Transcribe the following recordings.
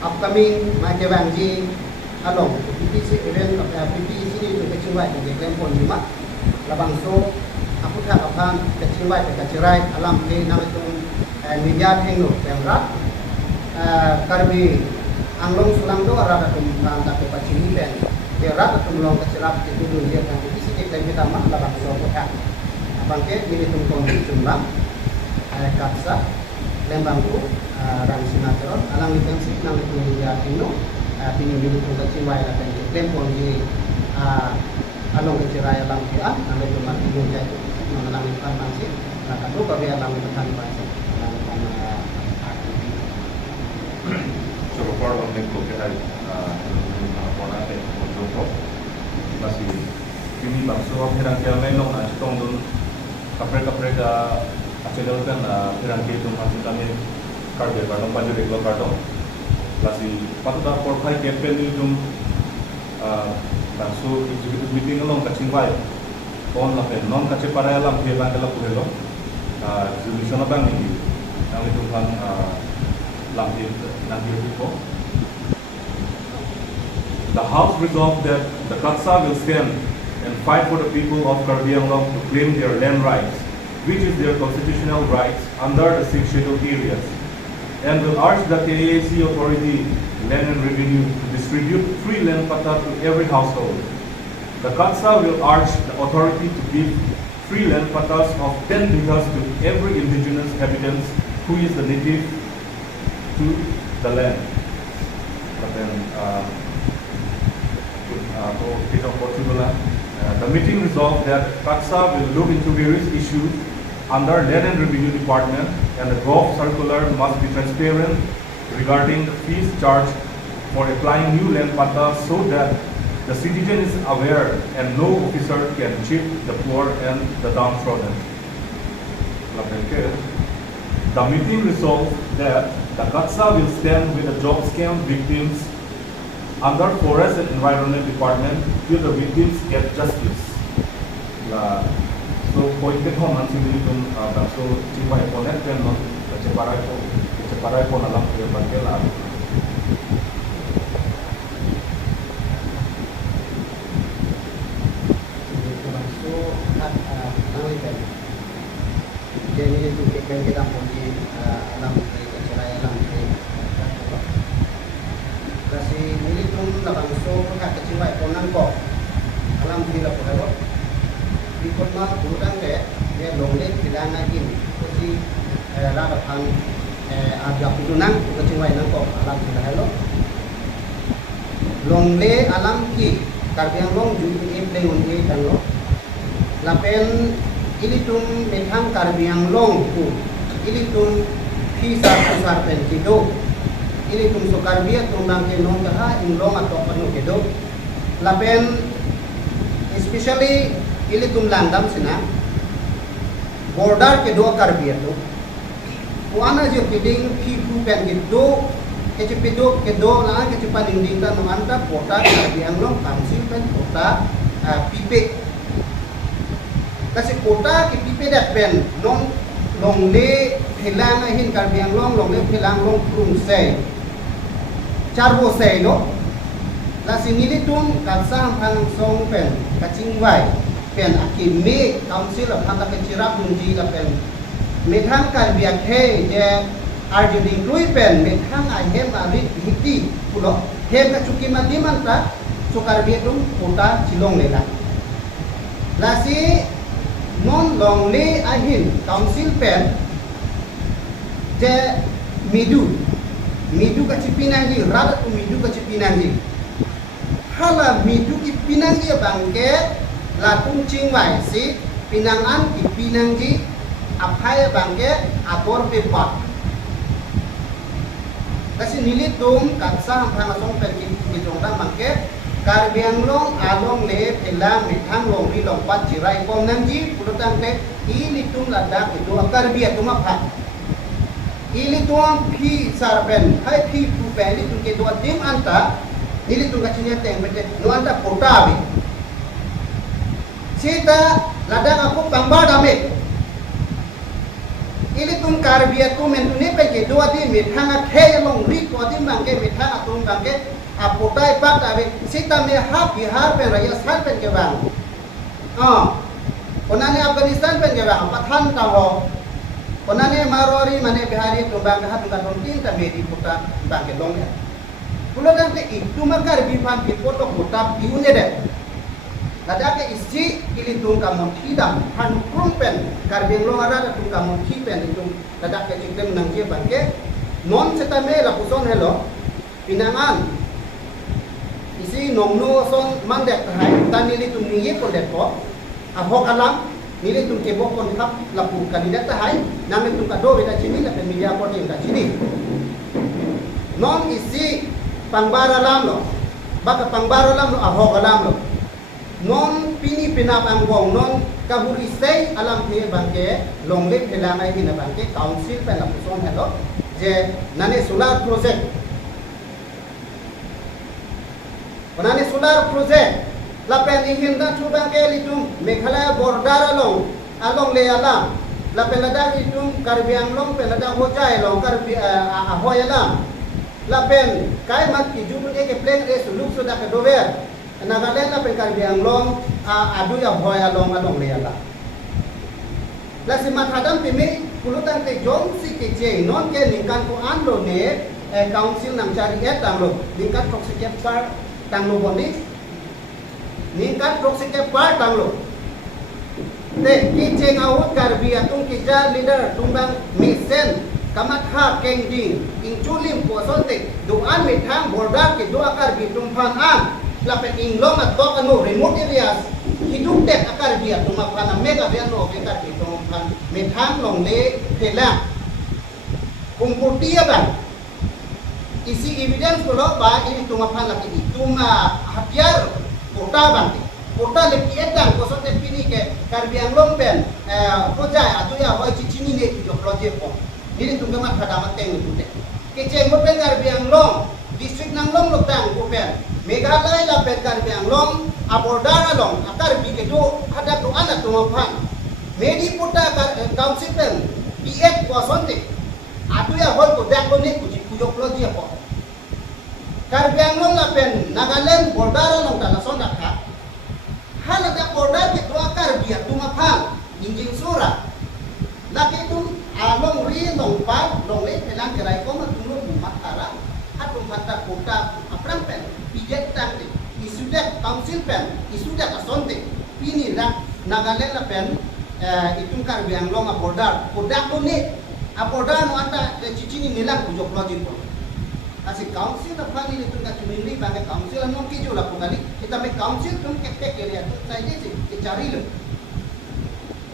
upcoming mai ke bangji along PPC event PPC ni tu kecil baik di Klempon Lima labang so aku tak akan kecil baik kecirai alam ke nama itu media tengno pemrat karbi anglong sulang do arah tu kan tak pacini ben dia rat tu long kecerap itu dulu dia kan PPC kita mah labang so kita abang ke ini tu kongsi jumlah kapsa lembangku rang sinatron alang litansi nang itu media tengno pini tu kecil baik akan Klempon di along kecirai alam ke nang itu mati dia mengenang ikan masih, nah kalau kami alam ikan masih, coba kalau untuk kita apa nanti untuk masih ini bangsa orang yang melong nanti tongdun kapre acedal kan orang itu masih kami karya kartong baju regular kartong masih patut dah porkai campaign itu bangsa executive meeting along kacing baik on la pen non kache para alam ke bang la purelo resolution bang ni nang itu kan lampi ko the house resolved that the Katsa will stand and fight for the people of Karbi Anglong to claim their land rights, which is their constitutional rights under the 6 scheduled areas, and will urge the KAC authority land and revenue to distribute free land pata to every household. The Katsa will urge the authority to give free land patas of 10 bighas to every indigenous habitant who is the native to the land. But then, the meeting resolved that Katsa will look into various issues under Land and Revenue Department, and the draft circular must be transparent regarding the fees charged for applying new land patas so that the citizen is aware and no officer can cheat the poor and the downtrodden. The meeting resolved that the Katsa will stand with the job scam victims under Forest and Environment Department till the victims get justice. So, pointed home nanti itu so cipai ponet kan non ceparai pon alam kebagian jadi itu kita punya alam kecirai alam kasih milik pun labang so hak kecirai ponan kok alam tidak boleh ikut mah kurang deh dia lolek tidak lagi kasi rada pang ada putunang kecirai nang kok alam tidak hello longle alam ki karbiang long judi play unti kan lo lapen ilitum methang karbiang long ku ilitum pisa pasar pen kido ilitum so karbia tunang ke non kaha in long atau panu kido lapen especially ilitum landam sina border ke do karbia to wana je piding ki pu pen kido kejepido kedo na kejepan ding ta no anta kota karbiang long kansil pen kota pipe kasi kota ki pipe dat pen long le hilang hin karbiang long le hilang long prung se charbo se no la sinilitum kalsa hang song pen kaching wai pen aki me council of hata kechirap dunji la pen methang karbiak he je arju include pen methang I hem ari hiti pulo hem ka chuki madiman ta so karbiatum kota chilong lela la si non long le ahin council pen je midu ka chipinangi rada tu midu ka chipinangi hala midu ki pinangi bangke la tung chingwai si pinangan ki pinangi aphaya bangke ator pe pat kasi nilitum katsa hang song pen ki jongda bangke karbiang long along le pelang mithang long ri long pat jirai kom nangji pudutang te ilitum ladak itu karbia tuma phat ilitum phi sarben hai phi pu peli tu ke do dim anta ilitum kachinya teng bete no anta kota abi sita ladang aku pangba dame ilitum karbia tu mentune pe ke do adi mithang a khe long ri ko dim bangke mithang bangke apotai pak tabe sita me hap bihar pen rajasthan pen ke bang onane Afghanistan pen ke bang pathan taho onane marori mane bihari tumbang hat tumbang tin tabe di kota bangke long ya pulo dan ke itu makar bifan di kota kota piune de ada ke isi ilitung kamu tidak han krumpen karbeng long ada tung kamu kipen itu ada ke cikdem nangje bangke non setame la puson hello pinangan isi nomno son mandek hai tan nili tum niye kon depo ahok alam nili tum kebo kon kap lapu kandidat hai nami tum kado beda chini la media ko tin da chini non isi pangbara lam lo baka pangbara lam lo ahok alam lo non pini pinap anggong non kahuri sei alam ke bangke longlip helangai hina bangke council pe la puson hello je nane solar project nane solar project lapen ihin da tu bangke litum Meghalaya border along le alam lapen lada litum Karbi Anglong pe lada hojai long Karbi ahoy alam lapen kai mat ki jubun ke plan re suluk sudah ke dover Nagaland lapen Karbi Anglong adu ya hoy along le alam la simat hadam pimi pulutan ke jom si ke je non ke lingkan ko ando ne council nam cari tanglo lingkan proxy ke par tanglo bondi lingkan proxy ke par tanglo te ki je ngawut Karbi atung ki ja leader tumbang misen kamat ha kengding ingchulim po sonte duan mithang border ke dua Karbi tumphan an lapen inglong at tok ano remote areas hidung dek akar biar tumakan mega biar no bekar itu kan methang long le pela kumpul dia bang isi evidence kalau bah ini tumakan lagi itu hatiar kota bang kota lebih edang kosong tepini ke Karbi Anglong pen projai atau ya hoi cicini ne tu projek ko ini tunggamat hadamat teng itu dek keceng pen Karbi Anglong district Nanglong lotang ko pen Meghalaya la pen Karbi Anglong abordar along akar bigedo ada tu anak tumapan medi puta council pen diet kosonte atu ya hol ko dak ne kujo ploji apa Karbi Anglong la pen Nagaland border along dala sonda ka hal ada border ke tu akar biar tumapan injing sura laki tu along ri long pa long le pelang kerai ko matulung matara hatung mata kota aprang pen bijet tang isudah council pen isudah asonte pini rak Nagaland la pen itung Karbi Anglong border ko ni border no anta cicini nilang kujo plojin ko asi council na pani itung ka community bangga council no ki jo la pungali kita me council tum kek area tu sai je ke cari lo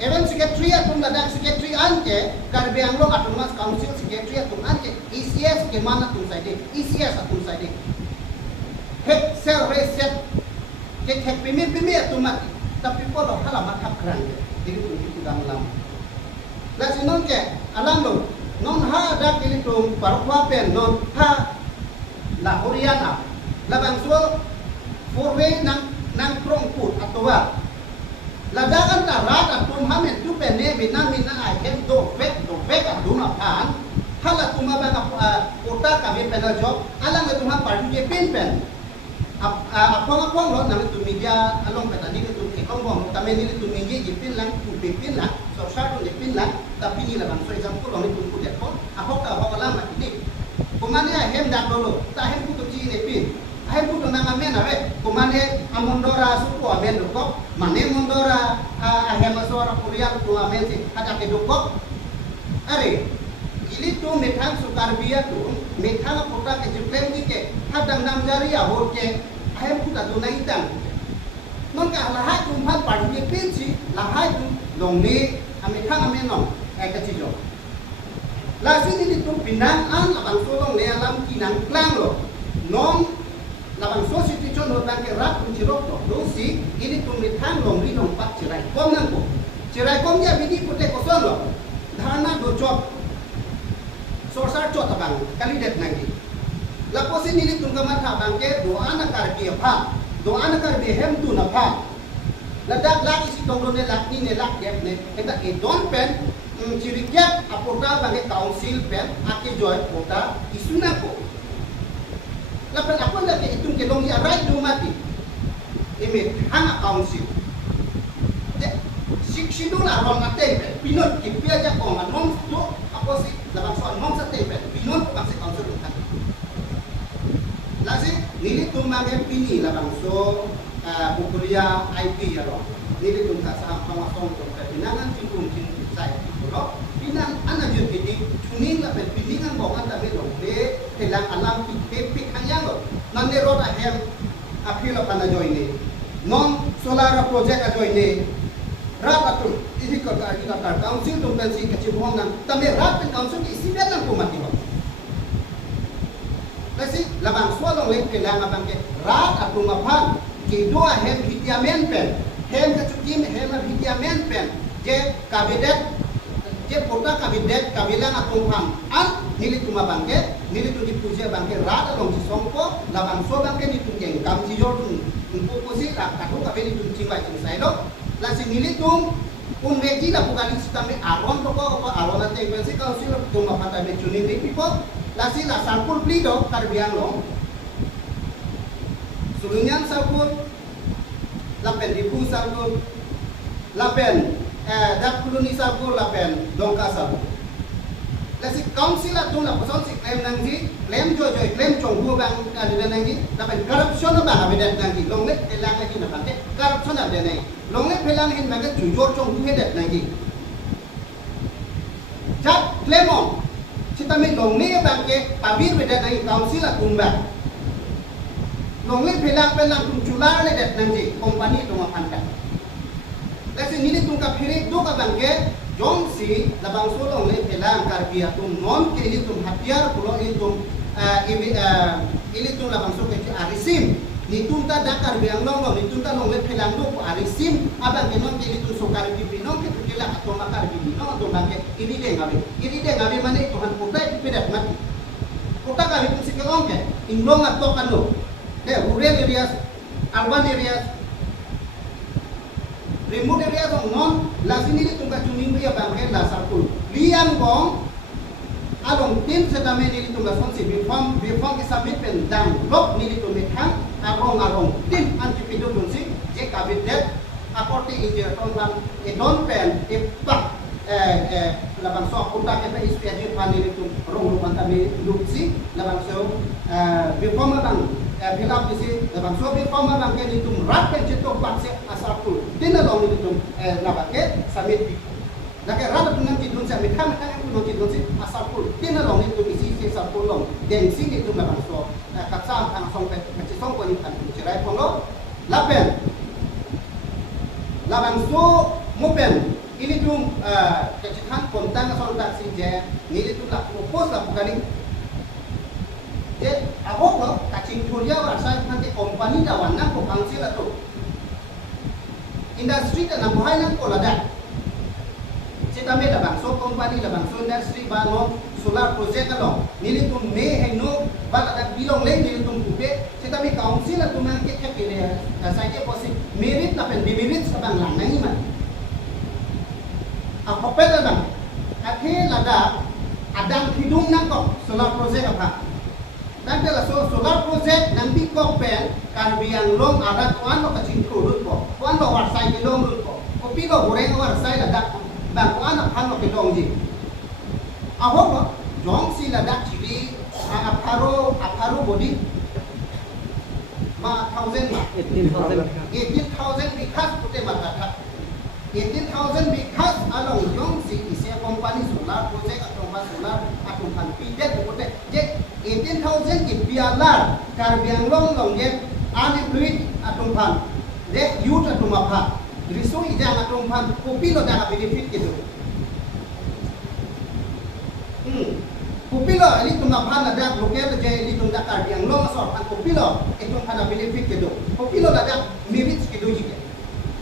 even secretary atung dadak secretary anke Karbi Anglong autonomous council secretary atung anke ECS ke mana tum sai de ECS atung sai de hek sel reset hek pimi atung mati tapi polo halamat hak kerang jadi itu dalam la sinon ke alam lo non ha ada kili tum parwa pen non ha la horiana la bangso forwe nang prongput atwa la dagan tarat atum hamen tu pene binamina ai hem do vek aduna pan hala tumaba ka kota kami penal job alang tu ha party je pen apong lo nang tu media along petani tu ikong bom tame ni tu media jipin lang tu pipin lang so sa tu jipin lang tapi ni la bang so example lo ni tu ku dekon ahok alam ini kumane hem dak dolo ta hem ku tu ji ne pin hem ku tu nang amen ave kumane amondora su ko amen ko mane mondora hem sora kurial tu amen si ada ke doko are ili tu methang su Karbia tu methang kota ke jiplem ni ke hadang nam jari ahor ke hem ku ta tu nai tang non ka la hai tum phan par ni pin si la hai tu long ni ame thang ame no ai ka chi jo la si ni tu pinang an la bang so long le alam kinang klang lo non la bang so si ti chon ho bang ke rat tu jirok to do si ini tu methang long ri long pat chirai kom nang ko chirai kom ya bidi pute ko son lo dharna do chop sorsar chot abang kali det nangi la posi ni tung kamat ha bang ke do anak Karbi pha do anak Karbi hem tu na pha la dak lak isi tong do ne lak ni ne lak get ne eta e don pen chirikyat apota bang council pen ake joy kota isuna ko lapan ako lagi itong kilong ya right do mati imi hanga council de siksido la ron ate pinot kipia ja ko anom to ako si labang so anom sa tepe pinot ko si council kan lasi nili tumage pini labang so bukulia IP ya ro nili tum sa pangasong to pinangan tikum tin sai ro pinang ana jud kiti tuning la piningan bongan tabe ro de telang alam pipik hanya lo nanne ro ta hem apilo kana joine non solar project a joine rat atul ini ko ka kita ka council tum pensi ka chibong nang tabe rat pen council ki sibet nang kumati ho lasi labang swalong le telang abang ke rat atul mapan ki do hem hitiamen pen hem ka chukim hem hitiamen pen je kabinet je kota kabinet kabilang atung pam an nili tuma bangke nili tu dipuja bangke rada long si songko labang so bangke ni tunjeng kam si jordun umpu posi tak katu kabeli tun cimbai cim sailo la si nili tum un reji la bukan sistem aron to ko aron ate pensi kau si tuma pata me chuni ri pipo la si la sarpul plido karbiang long sulunyan sarpul lapen dipu sarpul lapen dak kuluni sarpul lapen dongka sarpul lasi council atau la person si claim nangji claim joy claim chongbu bang ada nangji dapat corruption bang ada nangji longle elang lagi na bang corruption ada nang longle pelang hin bang jujur chongbu hedat nangji jab claim on kita me longle bang ke pabir beda nangji council atau bang longle pelang tuncular le dat nangji company tu mapankan lasi nini tungkap hirik do ka bang ke jom si labang solong le pelang karbia tum non ke ini tum hatiar pulo ini tum ini tum labang so ke arisim ni tum ta da karbiang long ni tum ta long le pelang do ko arisim abang ke non ke ini tum so karbi non ke tukila atau makar bi non atau bang ke ini de ngabe mane Tuhan kota itu pedat mati kota kami tum si ke long ke inglong atau kanu de rural areas urban areas remote area dong non la sini ni tungka cuning dia bangke la sarkul lian bong along tim setame ni tungka sonsi bifam ki submit pen dam lok ni tu mekhang arong tim anti pido donsi je kabinet akorti injer tongkan e don pen e pak labang so kota ke pe ispiaje pani tu rong lupan tami luksi labang so bifam bang bilap disi labang so bifam bang ke ni tum rat pen cetok bakse asapul dina long ni tum labake samit bi lake rat tunang ki dun sa mekhang kan ku ki dun si asapul dina long ni tum isi ke sapul long den sing ni tum labang so katsa ang song pe chi song ko ni kan chirai polo lapen labang so mopen ini tum kecihan kontang asal tak si je ni tum la propose la bukan je abok lo kacing tulia rasa nanti company dawan na ko council atau industri dan buhay ng kolada. Kita may labang so company labang so industry ba no solar project ano nili tum me heno ba la bilong le nili tum pupe kita may council at tumangkit ka kile sa ide po si merit na pen demerit sa bang lang nang iman. Ako pala bang akhe lada adang hidung nang ko solar project apa dan pela so solar project nang di ko pen karbiang long adat kuan lo kacing kurut ko kuan lo warsai kilong lut ko kopi lo goreng warsai lada bang kuan aphan lo kilong ji aho ko jong si lada chili aparo body ma 1000 ma 18,000 bikas pute mata 18,000 bikas along jong si isi company solar project atau solar atau kan pidet pute je 18,000 ki pialar karbiang long ye unemployed atau pan de youth atau mapha riso ijang atau pan kopi lo dah benefit gitu kopi lo ini tungga pan ada lokal je ini tungga karbiang long asal pan kopi lo itu pan benefit gitu kopi lo ada merit gitu juga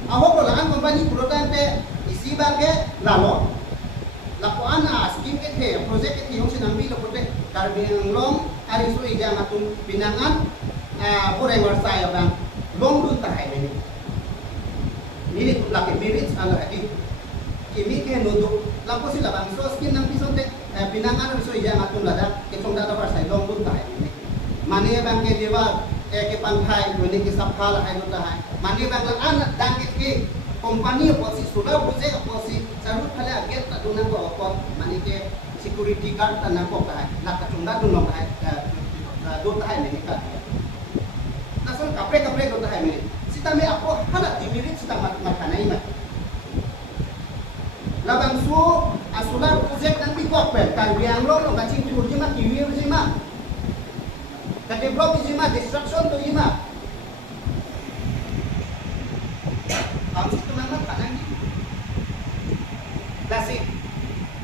aho ko lahan company purotante isi bangke lalo lakuan scheme ke the project ke yung sinambi lo pote karbiang long ari so ijang atong pinangan pore warsay bang long dun tahay ini laki merit ala adi kimi ke nodo lampo sila bang so scheme nang pisonte pinangan so ijang atong lada ke tong data warsay long dun tahay Mani bang ke dewa ke pantai doni ke sapala hai nota hai. Mani bang la anak dangit ke company posi solar project posi sarut khale aget ta dunan ko opot mani ke security guard ta na ko hai. La ka chungda dunong hai. Do ta hai ni ka. Nasun kapre do ta hai ni. Sita me apo hala dimirit sita makanai ma. Labang su solar project nang bikok pe kan biang lo ka ching tur ji ma kiwi ji ma. Ka develop ji ma destruction to ji ma. Kamu itu nama kanan ni. Dasi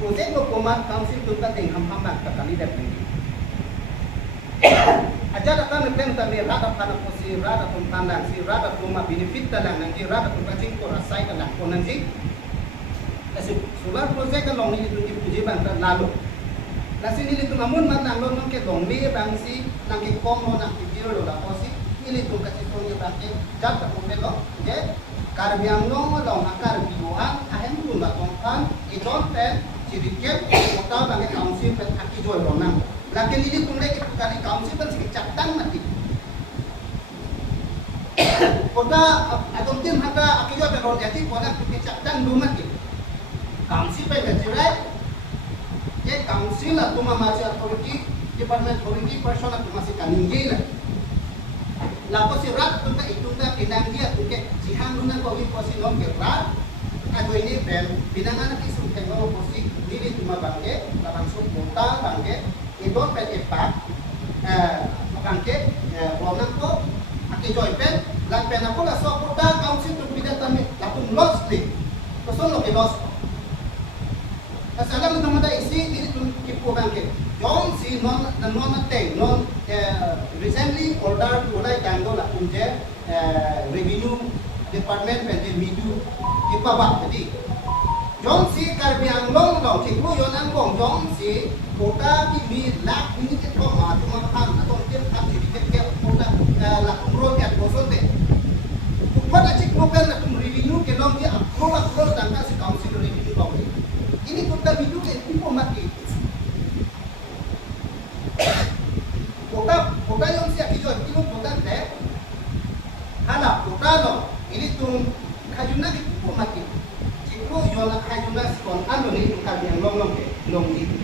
project lo komat kamu itu kan tengah hambat kali dah ni. Aja datang ngeklaim tadi rada kana posi rada tumpandang si rada tuma benefit talang nanti rada tumpacing ko rasai kana ko nanti. Kasi solar project kan long ni itu dipuji bang lalu. Nasi ni itu namun matang lo nang ke long ni bang si nang ke kom lo nang ke biro lo la posi ini tu kasi tu ni bang ke jat ko lo je karbiang lo long akar biuan ahem tu ba tongkan idon pen ciriket kota bang council pen aki joy lo nang. Lakin ini tu lagi kali council pen sikit catang mati. Kota atau tim hata aki joy pen lo jadi kota sikit catang du mati. Council पे गजरा ये council atau masih authority department authority person atau masih kaningi lah. Lapo si rat tu itu dah pinang dia tu ke sihan guna kau ini posi nom ke rat atau ini bel pinangan nanti sudah kau posi diri cuma bangke langsung kota bangke itu pen epak bangke ronan ko aki joy pen lang pen aku lah so kota council tu pindah kami lapo lost ni kosong lo ke lost. Asalam teman dah isi ini tu kipu bangke. John si non recently order ulai jango lah punje revenue department pen midu kipa bak jadi. John si karbiang long cikgu yon angkong John si kota ini lak ini kita mah cuma kan atau kita kan sedikit ke kota lak umroh ke kosong deh. Pada cikgu pen lak revenue ke long dia approve tangga si council revenue kau ni. Ini kota hidup itu mati. Kota yang siap hijau itu kota deh. Halap kota lo. Ini tuh kajuna itu mati. Jika jual kajuna sekon anu ni kali yang long itu.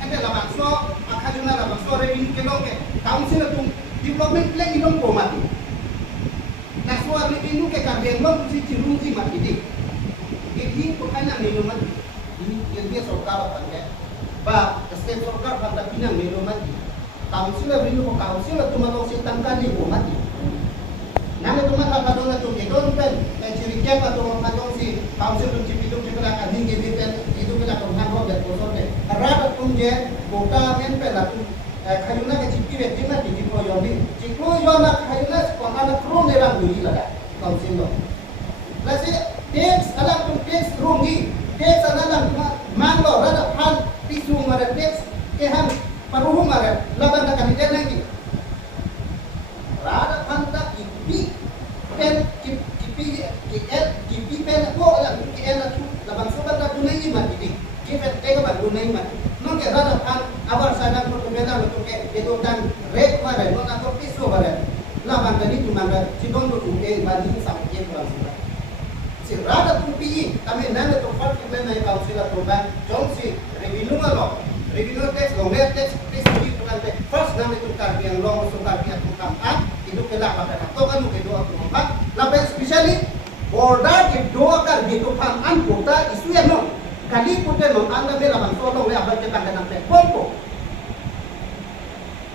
Ada lah so kajuna lah so revenue ke long ke. Council itu development plan itu mati. Nah soal revenue ke kali yang long si cirungi mati di. Ini pokoknya minuman ini yang dia sorkar pakai, bah state sorkar pada pinang minuman ini. Council beri ko council cuma dong si tangkan di rumah ini. Nana cuma apa dong tu gedon pen, cirikia apa dong dong si council tu cipidung cipeda kading gitu itu kita konghan roh dan kosong deh. Rapat pun je kota men pen lah tu kayuna ke cipi bet cina di ciklo yoni. Ciklo yona kayuna sekolah anak kru nerang dulu lah council lo. Lasi tax alam tu tax rungi tax alam manglo rada han pisu mara tax han paruhu mara laban nak kandidat lagi rada han tak kipi pen kipi pen ko alam kipi tu laban sobat tak dunai mati di kipi tega ba dunai mati non ke rada han awal sana tu beda tu ke itu dan red mara non atau pisu mara laban tadi cuma sidon tu ke bagi sampai ke langsung si rada tumpi kami nana tu fat kita naik council atau bank jom si revenue tax long tax ini bukan first nana tu karbiang long so karbiang tu kampan itu kelak pada atau kan ke dua tu kampan lalu especially border ke dua karbi tu kampan kota isu yang non kali kota non anda bela bang tolong le abang kita kena pe pompo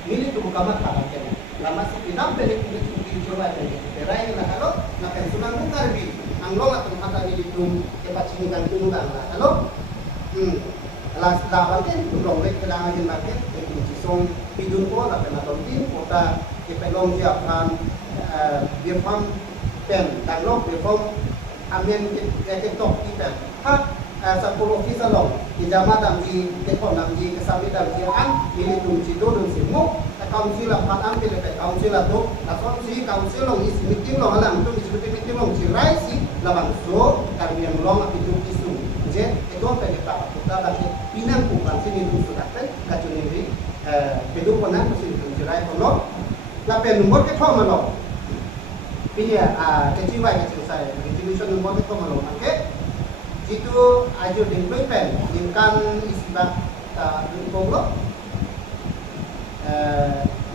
ini tu bukan masalah kan lama sepinam beli kulit coba jadi perai nak kalau nak pensulan tu karbi ang long atau mata ini itu cepat singkan tunggang lah, halo, alas dapat kan long lek kelangan yang makan, itu cisong hidung ko lah pernah tontin, kota kepelong siapkan birfam pen, tanglok birfam amin ketok kita, hak 10 kisalong, ijama dam di tekon dam di kesabi dam di an, ini tu cido dan simuk, council lah pan ambil ke council lah tu, atau si council long isi meeting long alam tu isi meeting long cirai si labang so kami yang long itu isu je itu apa kita lagi pinang bukan sini tu sudah kan kacau ini kehidupan apa sih rai ko lo la pen number ke thoma lo pinya ke jiwa ke sai resolution number ke thoma lo oke itu ajo deploy pen dingkan isbat ko lo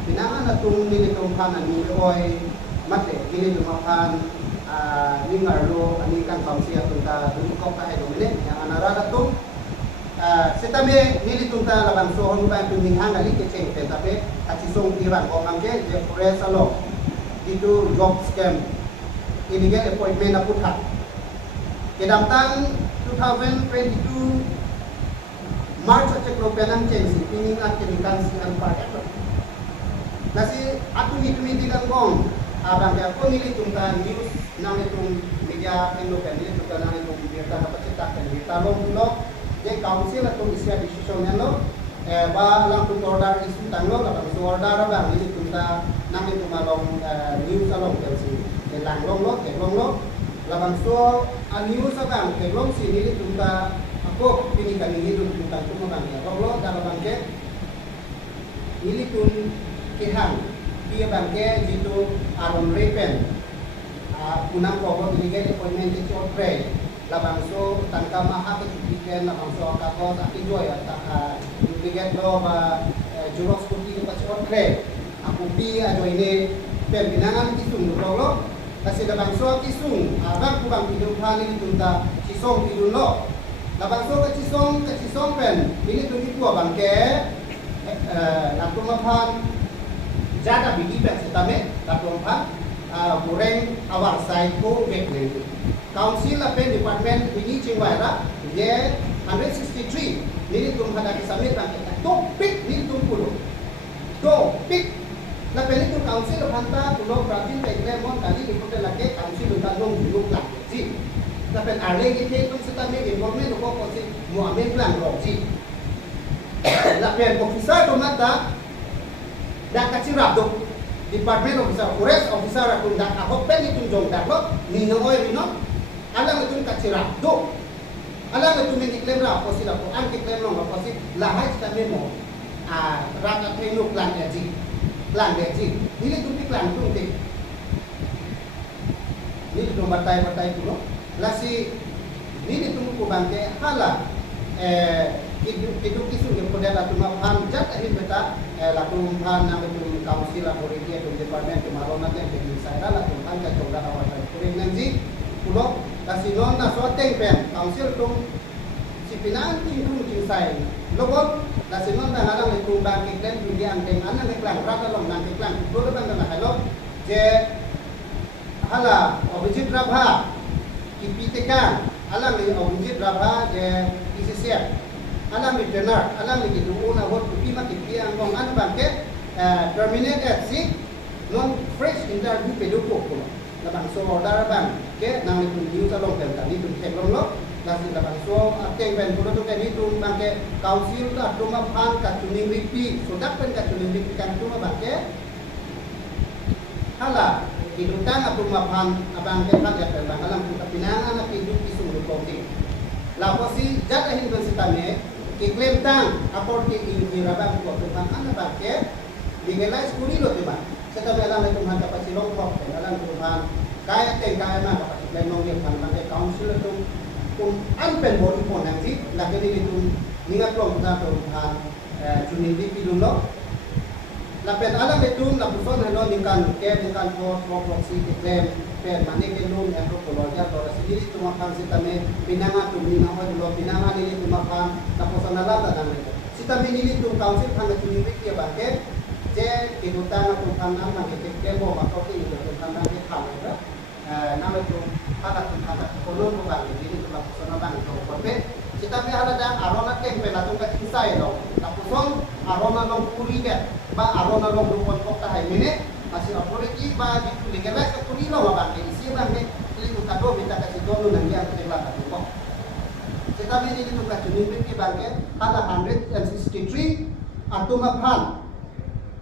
binangan atung nili tumphan ani oi mate nili tumphan ningar lo ani kan pamsi atunta dungkok ka hedo mile yang anara tung setame nili tunta labang sohon ba tuminghang ali ke ceng tapi acisong tiran ko mangke je forest alo itu job scam illegal appointment aputha kedamtang 2022 March cek lo penang ceng si pining at kenikan si an paket nasi atu ni tumindikan gong abang ya ko nili tunta news nang itung media endo pen nili tunta nang itung berita dapat cetak dan berita lo जे काउंसिल तो इसका डिसीजन है लो बा लांग तुम order issue तंगलो लांग तो ऑर्डर बा ini तुमता नाम itu malong news along kelsi ke langlong lo ke long lo laban so news abang ke long sini tumta aku ini kan ini tumta tum bang ya long lo dalam bangke ini tum kehan dia bangke jitu aron repen punang ko ini ke appointment di pray labang so tangka maha ke weekend labang so kako tak enjoy tak weekend lo ba jurok skuti ke pas orkre aku pi ajo ini pembinaan kisung lo kasi labang so kisung abang ku bang hidup hari itu ta kisong hidup lo labang so ke kisong pen ini tu ku bang ke laku mapan jada bigi pen setame laku mapan goreng awal sai ko gek Council Pen Department ini cingwara ye 163 nili tum hada kisame bangke topik nili tum pulo topik la pen itu council hanta pulo Brazil tekle mon kali dipote lake council unta long buluk la ji la pen are gite tum setame involvement ko ko si muamen plan ro ji la pen officer to mata da kacirap do department officer forest officer akun da ahopen itu jong da lo ni no oi no alam itu kacirap do alam itu mengiklaim lah posi lah an kiklaim long lah posi lahai kita memo rata tenu plan gaji ini tu plan tu tik ini tu batai tu lasi ini tu ku bangke hala hidup isu yang pada latu mapan jat akhir beta latu mapan nang itu council authority atau department kemaron nanti yang jadi saya latu mapan ke coba awal kuring nanti pulau kasi non na so teng pen council tum si pinan ting tum ting sai lobot kasi non na halang itu bang iklan dunia anteng anak iklan rata long nang iklan dulu bang na halo je hala objek rabha kipiteka alang ni objek rabha je isisiap alang ni tenar alang ni gitu una hot kupi ma kipi ang kong an bang ke terminate at si non fresh interview peduko ko labang so order bang ke nang itu news along tel tadi tu cek long lo nasi labang so ateng ben kudo tu ke ni tu bang ke council ta rumah pan ka tuning ripi sodak pen ka tuning ripi kan tu bang ke hala hidutang rumah pan abang ke pan ya bang alam tu pinangan na hidup isu ko ti lapo si jat ahin ben sitame ki claim tang apor ke ni rabang ko tu pan ana bang ke legalize kuri lo ti bang setabe alam itu han dapat silong kok alam Tuhan kaya teng kaya na dapat iklan nong yang pan bangke council itu pun anpen body pon nanti lagi ni itu ningat long na Tuhan cuni di pilun lo lapen alam itu na puson helo nikan ke nikan po proxy iklan pen mane ke long yang ro keluarga to sendiri tu makan sitame pinanga tu minang lo pinanga ni tu makan na puson ala ta nang itu sitame ni tu council kan cuni di bangke je kidutan aku tanam nanti kebo atau itu tanam di kamera nama itu anak kolon bukan jadi itu lakukan bang itu kopi kita ni ada dah arona tempe latung kat kisah itu lakukan arona long puri ke ba arona long rumput kok tak ini masih authority ba itu legalize ke puri lo bang isi bang itu kado kita kasih dulu nanti yang terima kasih kok kita ni itu kat junit di bang ada 163 atau mapan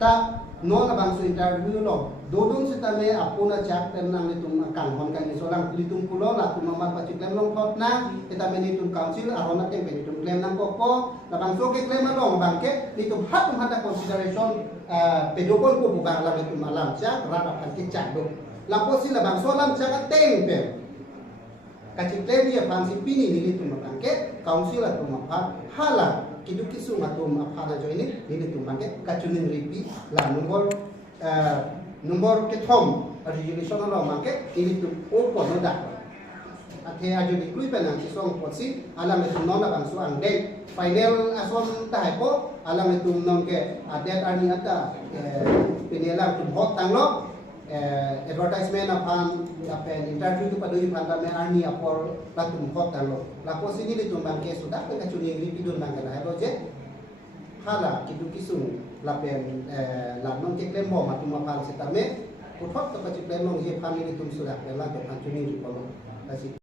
ta non abang su interview lo dodun sitame apuna chak tem nang litum kan hon kan isolang litum pulo la tum nomor pacik lem long thot na itame litum council arona tem litum claim nang koko labang so ke claim long bangke litum hatum hata consideration pedokol ko bukan la litum alam chak rada pacik chak do la posi labang so lam chak teng pe kacik claim dia pansi pini ni litum bangke council atum apa hala kidu kisu matum apa jo ini litum bangke kacunin ripi la nomor ketom resolution lo mangke ini tu opo noda ate ajo di kui penang si song posi alam itu nona bang so ang date final ason tahe po alam itu non ke adet ani ata penela tu hot tanglo advertisement apan apen interview tu padoi panda me ani apor latum hot tanglo la posi ni tu bangke sudah ke kacuni ripidun bangke la hebo je hala kidu kisung lapen non ke klem bo matu mapal setame uthot to kacik klem long je family tum sudah la to kancuni di kolong kasih